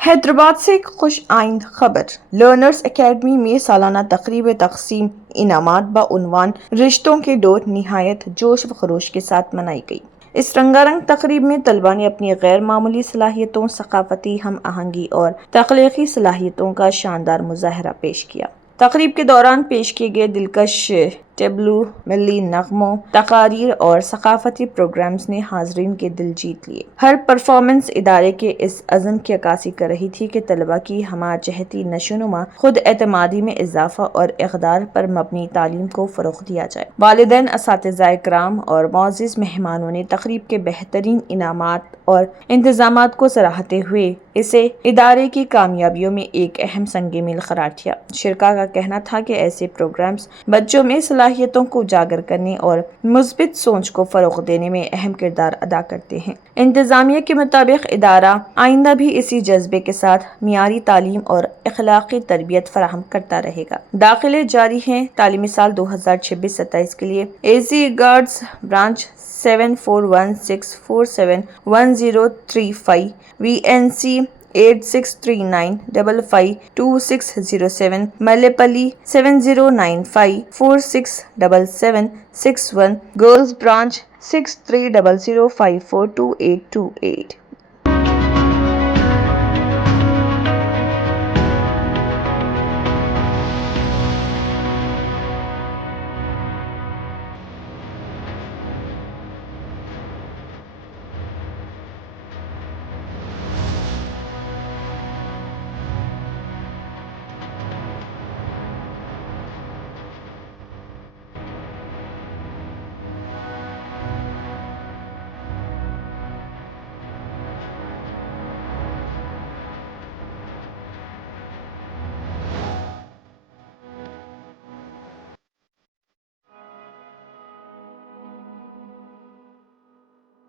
हैदराबाद से एक खुश आइंद खबर। लर्नर्स एकेडमी में सालाना तकरीब तकसीम इनामात बउनवान रिश्तों के डोर निहायत जोश व खरोश के साथ मनाई गई। इस रंगारंग तकरीब में तलबा ने अपनी गैर मामूली सलाहियतों, सकाफती हम आहंगी और तख्लीकी सलाहियतों का शानदार मुजाहरा पेश किया। तकरीब के दौरान पेश किए गए दिलकश टेबलू, मिली नगमों, तकारीर और सकाफती प्रोग्राम्स ने हाजरीन के दिल जीत लिए। हर परफॉर्मेंस इदारे के इस अज़म की अक्कासी कर रही थी कि तलबा की हमाजहती नशोनुमा, खुद एतमादी में इजाफा और इक़दार पर मबनी तालीम को फ़रोग़ दिया जाए। वालिदैन, असातिज़ा इकराम और मोअज़्ज़िज़ मेहमानों ने तकरीब के बेहतरीन इनामात और इंतज़ामात को सराहते हुए इसे इदारे की कामयाबियों में एक अहम संग मील करार दिया। शिरका का कहना था कि ऐसे प्रोग्राम्स बच्चों में सलाहियतों को उजागर करने और मुस्बित सोच को फ़रोग़ देने में अहम किरदार अदा करते हैं। इंतज़ामिया के मुताबिक इदारा आइंदा भी इसी जज्बे के साथ मियारी तालीम और अखलाकी तरबियत फराहम करता रहेगा। दाखिले जारी हैं। तालीमी साल 2026-27 के लिए AC guards branch 7416471035 VNC 8639552607 Malepalli 7095467761 Girls Branch 6300542828